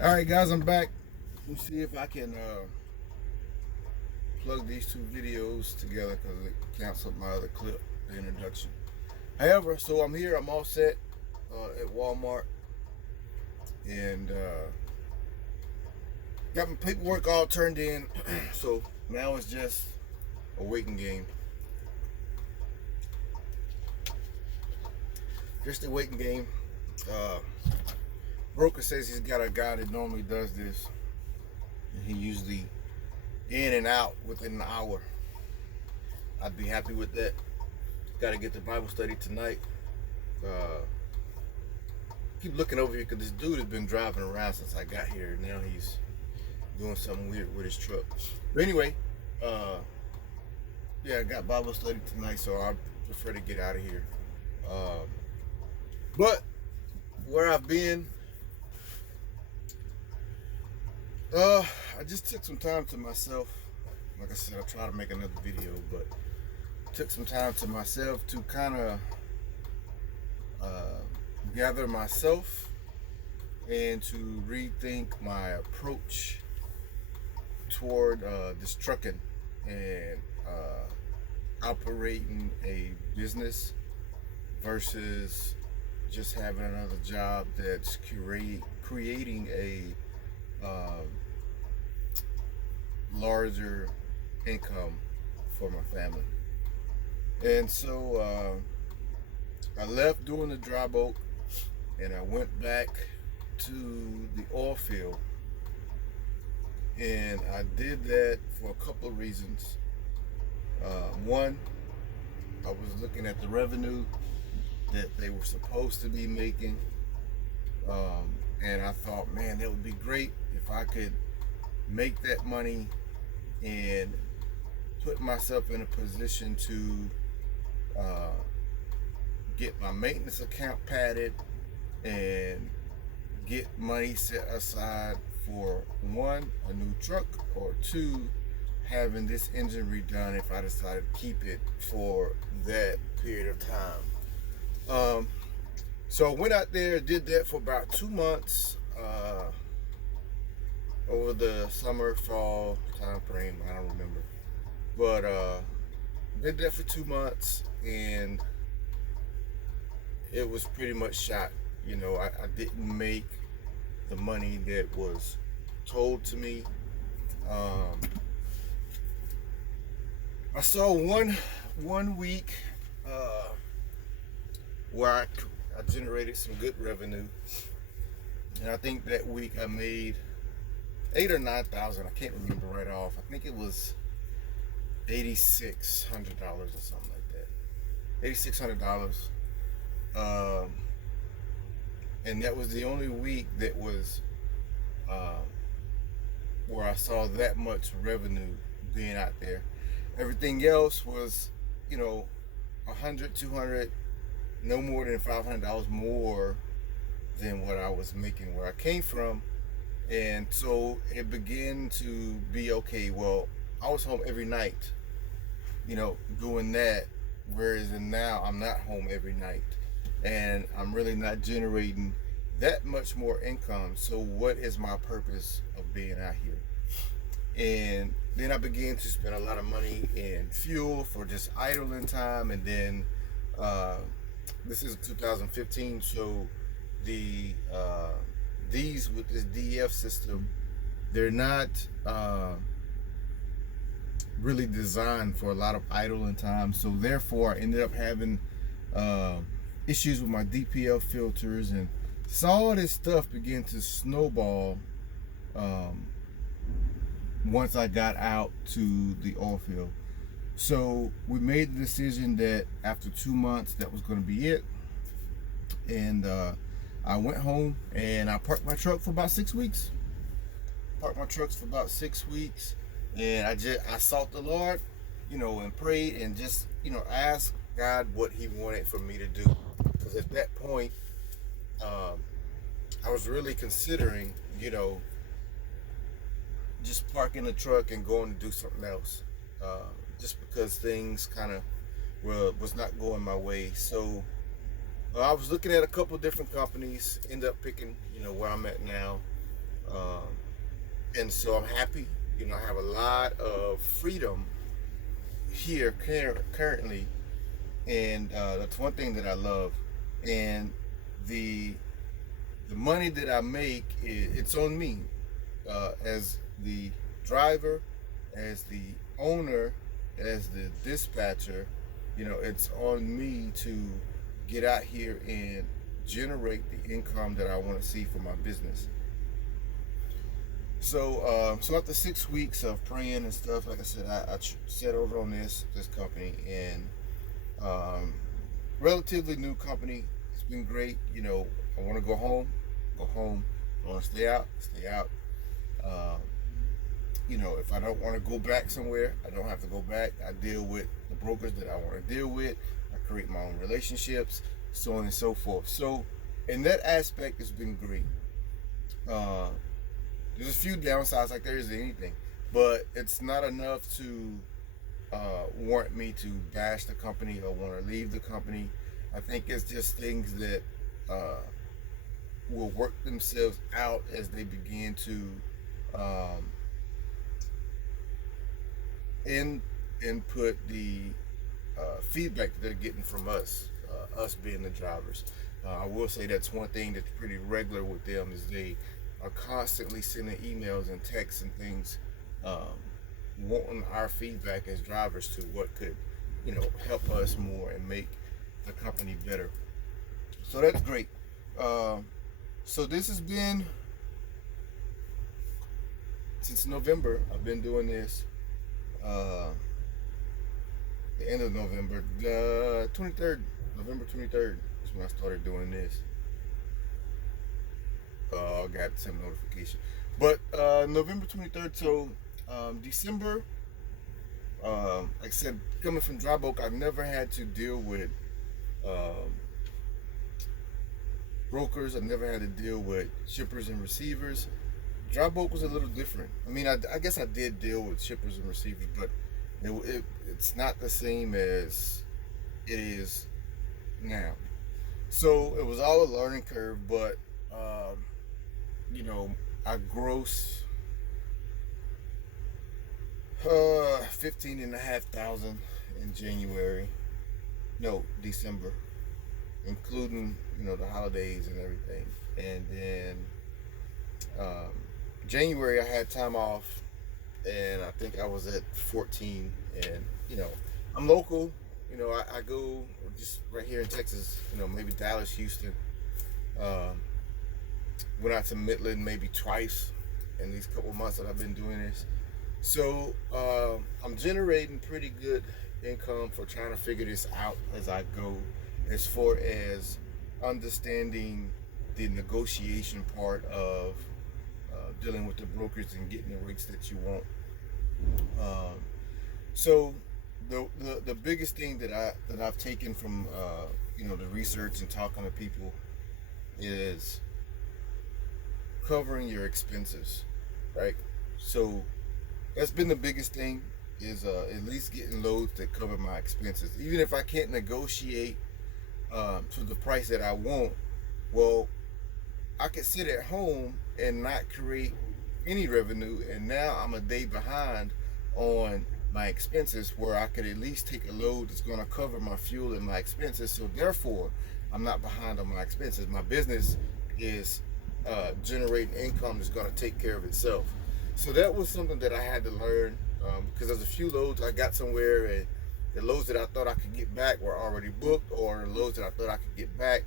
All right, guys, I'm back. Let me see if I can plug these two videos together because it canceled my other clip, the introduction. However, so I'm here. I'm all set at Walmart, and got my paperwork all turned in. So now it's just a waiting game. Just a waiting game. Broker says he's got a guy that normally does this, and he usually in and out within an hour. I'd be happy with that. Got to get the Bible study tonight. Keep looking over here because this dude has been driving around since I got here. Now he's doing something weird with his truck. But anyway, yeah, I got Bible study tonight, so I prefer to get out of here. But where I've been, I just took some time to myself. Like I said, I'll try to make another video, but took some time to myself to kind of gather myself and to rethink my approach toward this trucking and operating a business versus just having another job that's creating a larger income for my family. And so I left doing the dry bulk and I went back to the oil field, and I did that for a couple of reasons. One, I was looking at the revenue that they were supposed to be making, and I thought, man, that would be great if I could make that money and put myself in a position to get my maintenance account padded and get money set aside for one, a new truck, or two, having this engine redone if I decided to keep it for that period of time. So I went out there, did that for about 2 months, over the summer, fall time frame, I don't remember. But did that for 2 months, and it was pretty much shot. You know, I didn't make the money that was told to me. I saw one week where I generated some good revenue, and I think that week I made 8,000 or 9,000. I can't remember right off. I think it was $8,600 or something like that. $8,600. And that was the only week that was where I saw that much revenue being out there. Everything else was, you know, 100, 200, no more than $500 more than what I was making where I came from. And so it began to be, okay, well, I was home every night, you know, doing that, whereas now I'm not home every night, and I'm really not generating that much more income. So what is my purpose of being out here? And then I began to spend a lot of money in fuel for just idling time. And then this is 2015, so the these with this DEF system, they're not really designed for a lot of idling time. So therefore I ended up having issues with my DPF filters, and so all this stuff began to snowball once I got out to the oil field. So we made the decision that after 2 months that was going to be it, and I went home and I parked my truck for about 6 weeks. Parked my trucks for about 6 weeks, and I sought the Lord, you know, and prayed and just, you know, asked God what He wanted for me to do. Because at that point, I was really considering, you know, just parking the truck and going to do something else, just because things kind of was not going my way. So I was looking at a couple different companies, ended up picking, you know, where I'm at now. Um, and so I'm happy. I have a lot of freedom here currently, and that's one thing that I love. And the the money that I make, it's on me as the driver, as the owner, as the dispatcher. It's on me to get out here and generate the income that I want to see for my business. So after 6 weeks of praying and stuff, like I said, I settled on this company, and um, relatively new company. It's been great. I want to go home, go home. I want to stay out, stay out. Um, if I don't want to go back somewhere, I don't have to go back. I deal with the brokers that I want to deal with. I create my own relationships, so on and so forth. So, in that aspect, it's been great. Uh, there's a few downsides, like there is anything, but it's not enough to warrant me to bash the company or want to leave the company. I think it's just things that uh, will work themselves out as they begin to um, input the feedback that they're getting from us being the drivers. I will say that's one thing that's pretty regular with them is they are constantly sending emails and texts and things, um, wanting our feedback as drivers to what could, help us more and make the company better. So that's great. Um, so this has been since November. I've been doing this. Uh, the end of November, the 23rd, November 23rd is when I started doing this. I got some notification, but November 23rd. So December. Like I said, coming from Dry Bulk, I've never had to deal with um, brokers. I've never had to deal with shippers and receivers. Dry Bulk was a little different. I mean, I guess I did deal with shippers and receivers, but it's not the same as it is now. So it was all a learning curve, but um, you know, I gross 15,500 in January. No, December, including the holidays and everything. And then um, January I had time off, and I think I was at 14. And I'm local. I go just right here in Texas. Maybe Dallas, Houston. Um, Went out to Midland maybe twice in these couple months that I've been doing this. So I'm generating pretty good income for trying to figure this out as I go, as far as understanding the negotiation part of dealing with the brokers and getting the rates that you want. Um, so the biggest thing that I've taken from the research and talking to people is covering your expenses, right? So that's been the biggest thing, is at least getting loads that cover my expenses. Even if I can't negotiate to the price that I want, well, I could sit at home and not create any revenue, and now I'm a day behind on my expenses, where I could at least take a load that's going to cover my fuel and my expenses. So therefore, I'm not behind on my expenses. My business is generating income that's going to take care of itself. So that was something that I had to learn, because there's a few loads I got somewhere, and the loads that I thought I could get back were already booked, or the loads that I thought I could get back,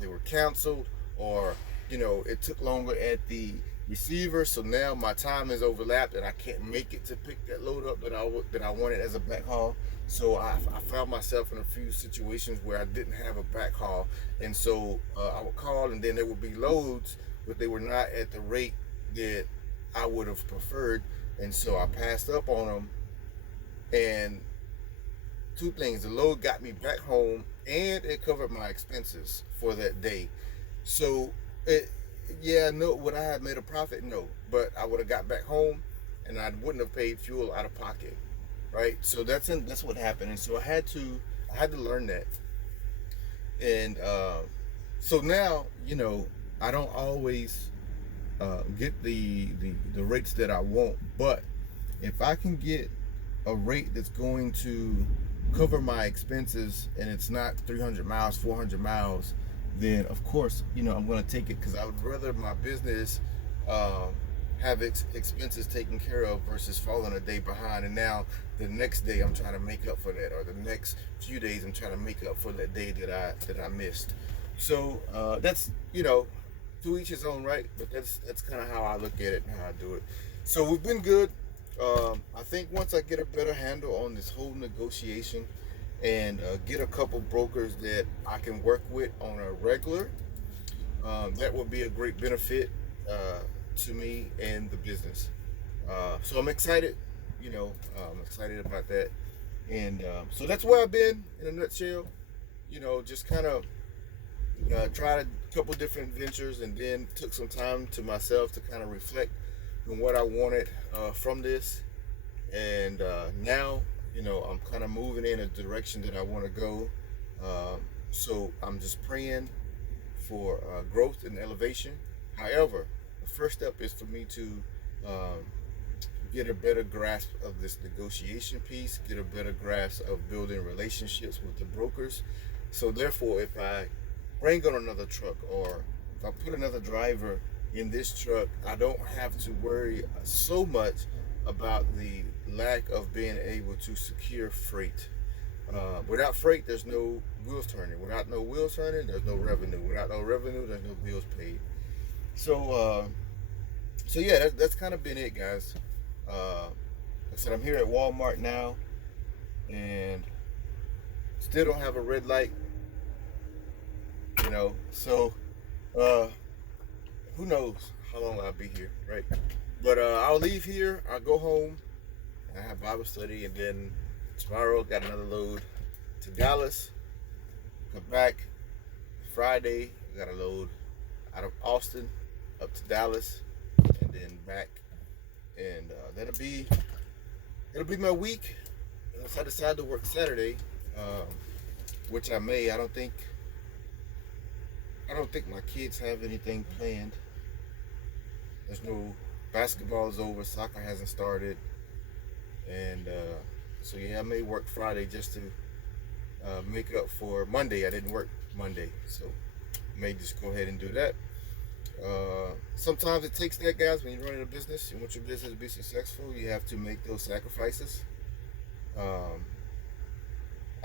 they were canceled, or it took longer at the receiver. So now my time is overlapped, and I can't make it to pick that load up that I wanted as a back haul. So I found myself in a few situations where I didn't have a back haul, and so I would call, and then there would be loads, but they were not at the rate that I would have preferred, and so I passed up on them. And two things: the load got me back home, and it covered my expenses for that day. So yeah, no, would I have made a profit? No, but I would have got back home, and I wouldn't have paid fuel out of pocket, right? So that's what happened, and so I had to learn that. And so now I don't always get the rates that I want. But if I can get a rate that's going to cover my expenses and it's not 300 miles, 400 miles, then of course, I'm going to take it, because I would rather my business have expenses taken care of versus falling a day behind. And now the next day I'm trying to make up for that, or the next few days I'm trying to make up for that day that I missed. So that's, to each his own, right? But that's kind of how I look at it and how I do it. So we've been good. I think once I get a better handle on this whole negotiation and get a couple brokers that I can work with on a regular, that will be a great benefit to me and the business. So I'm excited, I'm excited about that. And so that's where I've been in a nutshell. Just kind of tried a couple different ventures, and then took some time to myself to kind of reflect on what I wanted from this. And now, I'm kind of moving in a direction that I want to go. So I'm just praying for growth and elevation. However, the first step is for me to get a better grasp of this negotiation piece, get a better grasp of building relationships with the brokers. So therefore, if I bring on another truck, or if I put another driver in this truck, I don't have to worry so much about the lack of being able to secure freight. Without freight, there's no wheels turning. Without no wheels turning, there's no revenue. Without no revenue, there's no bills paid. So yeah, that's kind of been it, guys. Like I said, I'm here at Walmart now, and still don't have a red light. So who knows how long I'll be here, right? But I'll leave here. I'll go home. I have Bible study, and then tomorrow got another load to Dallas. Come back Friday. Got a load out of Austin up to Dallas, and then back. And that'll be my week. Unless I decide to work Saturday, which I may. I don't think my kids have anything planned. There's no basketball is over, soccer hasn't started, and so yeah, I may work Friday just to make up for Monday. I didn't work Monday, so I may just go ahead and do that. Sometimes it takes that, guys. When you're running a business, you want your business to be successful, you have to make those sacrifices. I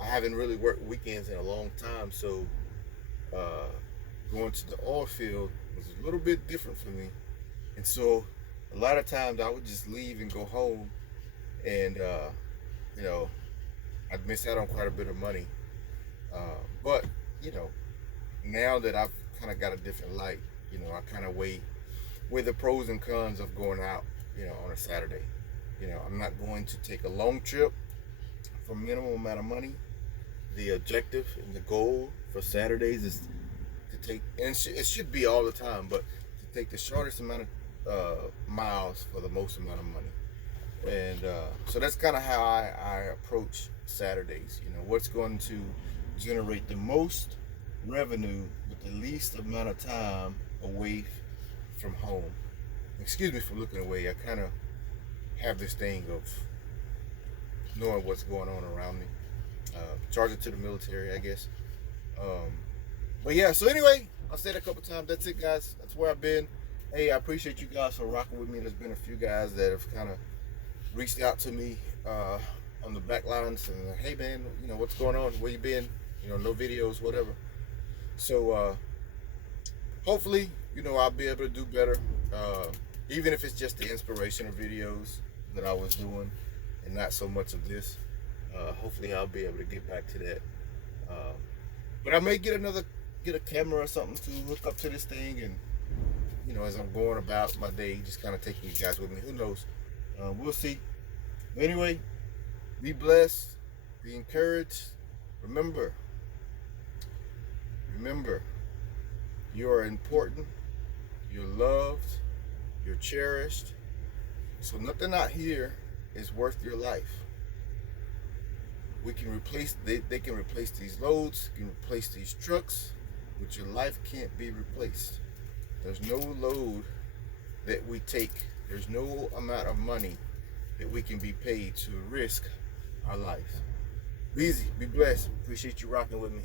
haven't really worked weekends in a long time, so going to the oil field was a little bit different for me. And so a lot of times I would just leave and go home, and I'd miss out on quite a bit of money. But now that I've kind of got a different light, I kind of weigh the pros and cons of going out, on a Saturday. I'm not going to take a long trip for minimum amount of money. The objective and the goal for Saturdays is to take, and it should be all the time, but to take the shortest amount of miles for the most amount of money. And so that's kind of how I approach Saturdays. What's going to generate the most revenue with the least amount of time away from home. Excuse me for looking away. I kind of have this thing of knowing what's going on around me. Charging to the military, I guess. But yeah, so anyway, I've said a couple times, that's it, guys. That's where I've been. Hey, I appreciate you guys for rocking with me. There's been a few guys that have kind of reached out to me on the back lines and hey man, what's going on? Where you been? No videos, whatever. So hopefully, I'll be able to do better. Even if it's just the inspirational videos that I was doing and not so much of this. Hopefully I'll be able to get back to that. But I may get a camera or something to hook up to this thing, and as I'm going about my day, just kind of taking you guys with me. Who knows? We'll see. But anyway, be blessed, be encouraged. Remember, you are important, you're loved, you're cherished. So nothing out here is worth your life. We can replace, they can replace these loads, can replace these trucks, but your life can't be replaced. There's no load that we take. There's no amount of money that we can be paid to risk our lives. Be easy, be blessed. Appreciate you rocking with me.